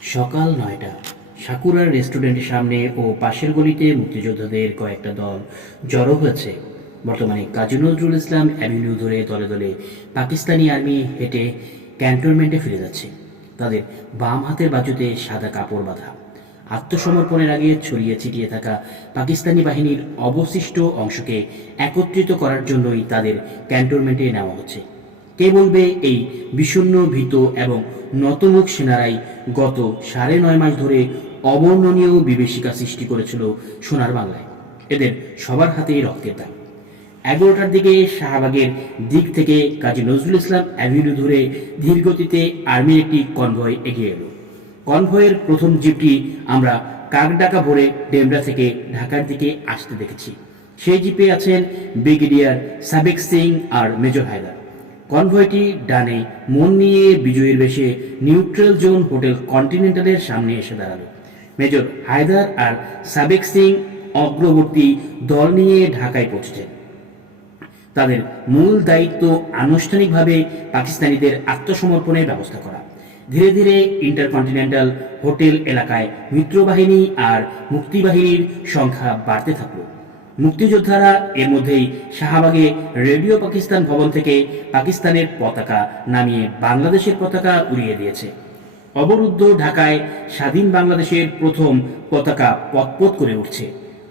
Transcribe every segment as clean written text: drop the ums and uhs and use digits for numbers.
সকাল ৯টা। সাকুরার রেস্টুরেন্টের সামনে ও পাশের গলিতে মুক্তিযোদ্ধাদের কয়েকটা দল জড়ো হয়েছে। বর্তমানে কাজী নজরুল ইসলাম অ্যাভিনিউ ধরে দলে দলে পাকিস্তানি আর্মি হেঁটে ক্যান্টনমেন্টে ফিরে যাচ্ছে। তাদের বাম হাতের বাজুতে সাদা কাপড় বাঁধা। আত্মসমর্পণের আগে ছড়িয়ে ছিটিয়ে থাকা পাকিস্তানি বাহিনীর অবশিষ্ট অংশকে একত্রিত করার জন্যই তাদের ক্যান্টনমেন্টে নেওয়া হচ্ছে। কে বলবে এই বিষণ্ণ ভীত এবং নতমুখ সেনারাই গত ৯.৫ মাস ধরে অবর্ণনীয় বিভীষিকা সৃষ্টি করেছিল সোনার বাংলায়। এদের সবার হাতেই রক্তের দাগ। ১১টার দিকে শাহবাগের দিক থেকে কাজী নজরুল ইসলাম অ্যাভিনিউ ধরে ধীরগতিতে আর্মির একটি কনভয় এগিয়ে এলো। কনভয়ের প্রথম জিপটি আমরা কাকডাকা ভরে ডেমরা থেকে ঢাকার দিকে আসতে দেখেছি। সেই জিপে আছেন ব্রিগেডিয়ার সাবেক সিং আর মেজর হায়দার। কনভয়টি ডানে মন নিয়ে বিজয়ীর বেশে নিউট্রাল জোন হোটেল কন্টিনেন্টালের সামনে এসে দাঁড়ালো। মেজর হায়দার আর সাবেক সিং অগ্রবর্তী দল নিয়ে ঢাকায় পৌঁছেছেন। তাদের মূল দায়িত্ব আনুষ্ঠানিকভাবে পাকিস্তানিদের আত্মসমর্পণের ব্যবস্থা করা। ধীরে ধীরে ইন্টারকন্টিনেন্টাল হোটেল এলাকায় মিত্রবাহিনী আর মুক্তিবাহিনীর সংখ্যা বাড়তে থাকলো। মুক্তিযোদ্ধারা এর মধ্যেই শাহবাগে রেডিও পাকিস্তান ভবন থেকে পাকিস্তানের পতাকা নামিয়ে বাংলাদেশের পতাকা উড়িয়ে দিয়েছে। অবরুদ্ধ ঢাকায় স্বাধীন বাংলাদেশের প্রথম পতাকা পতপত করে উঠছে।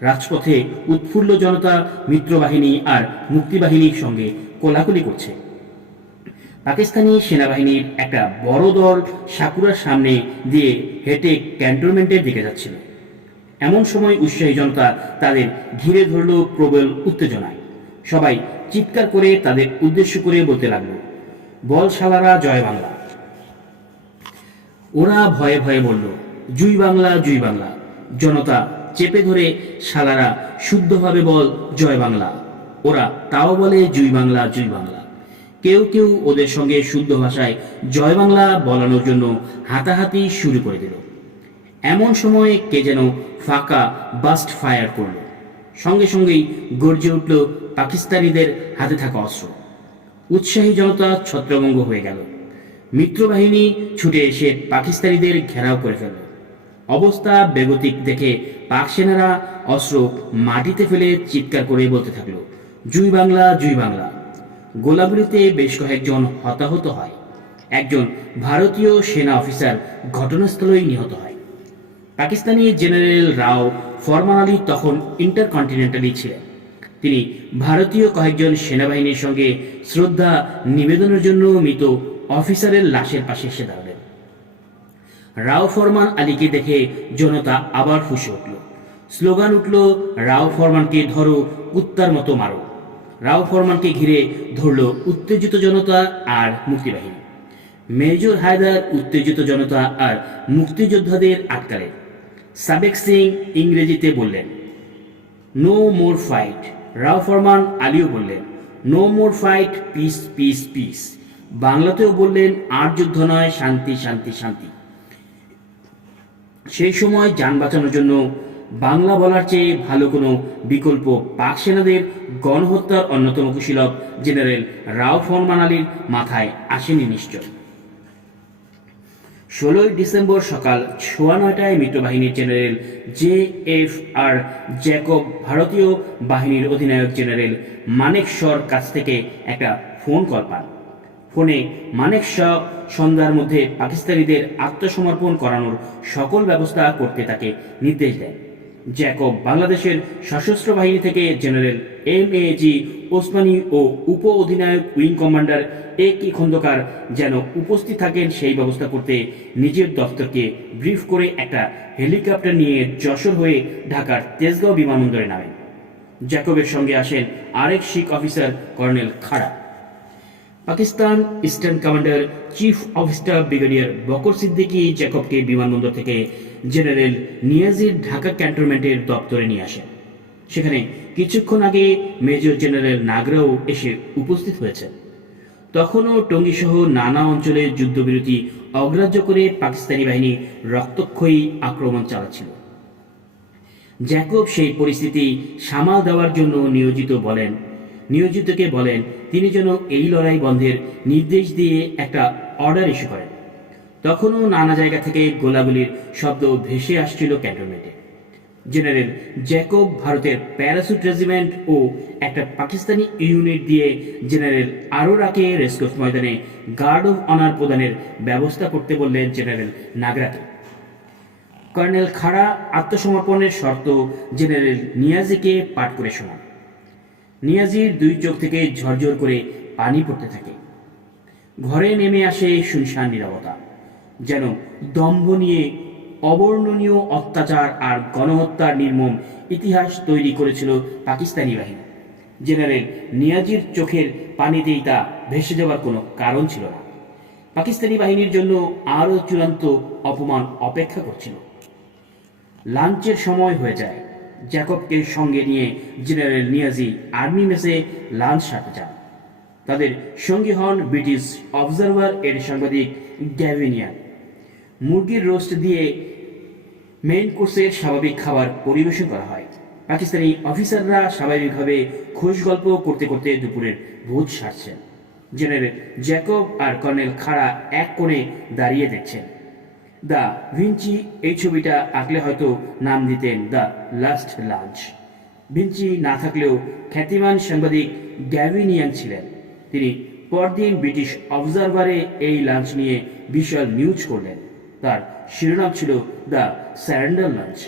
রাজপথে উৎফুল্ল জনতা মিত্রবাহিনী আর মুক্তিবাহিনীর সঙ্গে কোলাকুলি করছে। পাকিস্তানি সেনাবাহিনীর একটা বড় দল সাকুরার সামনে দিয়ে হেঁটে ক্যান্টনমেন্টের দিকে যাচ্ছিল। এমন সময় উৎসাহী জনতা তাদের ঘিরে ধরল প্রবল উত্তেজনায়। সবাই চিৎকার করে তাদের উদ্দেশ্য করে বলতে লাগলো, বল শালারা জয় বাংলা। ওরা ভয়ে ভয়ে বলল, জুই বাংলা জুই বাংলা। জনতা চেপে ধরে, শালারা শুদ্ধভাবে বল জয় বাংলা। ওরা তাও বলে জুই বাংলা জুই বাংলা। কেউ কেউ ওদের সঙ্গে শুদ্ধ ভাষায় জয় বাংলা বলানোর জন্য হাতাহাতি শুরু করে দিল। এমন সময়ে কে যেন ফাঁকা বাস্ট ফায়ার করল। সঙ্গে সঙ্গেই গর্জে উঠল পাকিস্তানিদের হাতে থাকা অস্ত্র। উৎসাহী জনতা ছত্রভঙ্গ হয়ে গেল। মিত্রবাহিনী ছুটে এসে পাকিস্তানিদের ঘেরাও করে ফেলল। অবস্থা বেগতিক দেখে পাক সেনারা অস্ত্র মাটিতে ফেলে চিৎকার করে বলতে থাকলো, জুই বাংলা জুই বাংলা। গোলাগুলিতে বেশ কয়েকজন হতাহত হয়। একজন ভারতীয় সেনা অফিসার ঘটনাস্থলেই নিহত হয়। পাকিস্তানি জেনারেল রাও ফরমান আলী তখন ইন্টারকন্টিনেন্টালি ছিলেন। তিনি ভারতীয় কয়েকজন সেনাবাহিনীর সঙ্গে শ্রদ্ধা নিবেদনের জন্য মৃত অফিসারের লাশের পাশে এসে দাঁড়ালেন। রাও ফরমান আলীকে দেখে জনতা আবার ফুঁসে উঠল। স্লোগান উঠল, রাও ফরমানকে ধরো, কুত্তার মতো মারো। রাও ফরমানকে ঘিরে ধরল উত্তেজিত জনতা আর মুক্তিবাহিনী। মেজর হায়দার উত্তেজিত জনতা আর মুক্তিযোদ্ধাদের আটকালেন। সাবেক সিং ইংরেজিতে বললেন, নো মোর ফাইট। রাও ফরমান আলীও বললেন, no more fight, peace peace peace. বাংলাতেও বললেন, আর যুদ্ধ নয়, শান্তি শান্তি শান্তি। সেই সময় যান বাঁচানোর জন্য বাংলা বলার চেয়ে ভালো কোনো বিকল্প পাক সেনাদের গণহত্যার অন্যতম কুশীলব জেনারেল রাও ফরমান আলীর মাথায় আসেনি নিশ্চয়। ১৬ই ডিসেম্বর সকাল ৯:১৫ মিত্রবাহিনীর জেনারেল JF আর জ্যাকব ভারতীয় বাহিনীর অধিনায়ক জেনারেল মানেক শর কাছ থেকে একটা ফোন কল পান। ফোনে মানেক শ সন্ধ্যার মধ্যে পাকিস্তানিদের আত্মসমর্পণ করানোর সকল ব্যবস্থা করতে তাকে নির্দেশ দেন। জ্যাকব বাংলাদেশের সশস্ত্র বাহিনী থেকে জেনারেল MAG ওসমানী ও উপ অধিনায়ক উইং কমান্ডার AK খন্দকার যেন উপস্থিত থাকেন সেই ব্যবস্থা করতে নিজের দফতরকে ব্রিফ করে একটা হেলিকপ্টার নিয়ে যশোর হয়ে ঢাকার তেজগাঁও বিমানবন্দরে নামেন। জ্যাকবের সঙ্গে আসেন আরেক শিখ অফিসার কর্নেল খাড়া। Pakistan eastern commander chief of staff brigadier Bakar Siddiqui জ্যাকবকে বিমানবন্দর থেকে জেনারেল নিয়াজির ঢাকা ক্যান্টনমেন্টের দপ্তরে নিয়ে আসেন। সেখানে কিছুক্ষণ আগে মেজর জেনারেল নাগরাও এসে উপস্থিত হয়েছেন। তখনও টঙ্গীসহ নানা অঞ্চলে যুদ্ধবিরতি অগ্রাহ্য করে পাকিস্তানি বাহিনী রক্তক্ষয়ী আক্রমণ চালাচ্ছিল। জ্যাকব সেই পরিস্থিতি সামাল দেওয়ার জন্য নিয়োজিতকে বলেন তিনি যেন এই লড়াই বন্ধের নির্দেশ দিয়ে একটা অর্ডার ইস্যু করেন। তখনও নানা জায়গা থেকে গোলাগুলির শব্দ ভেসে আসছিল ক্যান্টনমেন্টে। জেনারেল জ্যাকব ভারতের প্যারাসুট রেজিমেন্ট ও একটা পাকিস্তানি ইউনিট দিয়ে জেনারেল আরোরাকে রেসকোর্স ময়দানে গার্ড অফ অনার প্রদানের ব্যবস্থা করতে বললেন জেনারেল নাগরাকে। কর্নেল খাড়া আত্মসমর্পণের শর্ত জেনারেল নিয়াজিকে পাঠ করে শোনান। নিয়াজির দুই চোখ থেকে ঝরঝর করে পানি পড়তে থাকে। ঘরে নেমে আসে শুনশান নীরবতা, যেন দম্ভ নিয়ে অবর্ণনীয় অত্যাচার আর গণহত্যার নির্মম ইতিহাস তৈরি করেছিল পাকিস্তানি বাহিনী। জেনারেল নিয়াজির চোখের পানিতেই তা ভেসে যাওয়ার কোনো কারণ ছিল না। পাকিস্তানি বাহিনীর জন্য আরও চূড়ান্ত অপমান অপেক্ষা করছিল। লাঞ্চের সময় হয়ে যায়। জ্যাকবকে সঙ্গে নিয়ে জেনারেল নিয়াজি আর্মি মেসে লাঞ্চ সারতে যান। তাদের সঙ্গী হন ব্রিটিশ অবজারভার এর সাংবাদিক গ্যাভিনিয়ান। মুরগির রোস্ট দিয়ে মেইন কোর্সের স্বাভাবিক খাবার পরিবেশন করা হয়। পাকিস্তানি অফিসাররা স্বাভাবিকভাবে খোশ গল্প করতে করতে দুপুরের ভোজ সারছেন। জেনারেল জ্যাকব আর কর্নেল খাড়া এক কোণে দাঁড়িয়ে দেখছেন। দ্য ভিঞ্চি এই ছবিটা আঁকলে হয়তো নাম দিতেন দ্য লাস্ট লাঞ্চ। ভিঞ্চি না থাকলেও খ্যাতিমান সাংবাদিক গ্যাভিনিয়ান ছিলেন। তিনি পরদিন ব্রিটিশ অবজারভারে এই লাঞ্চ নিয়ে বিশাল নিউজ করলেন। তার শিরোনাম ছিল দ্য স্যারেন্ডার লাঞ্চ।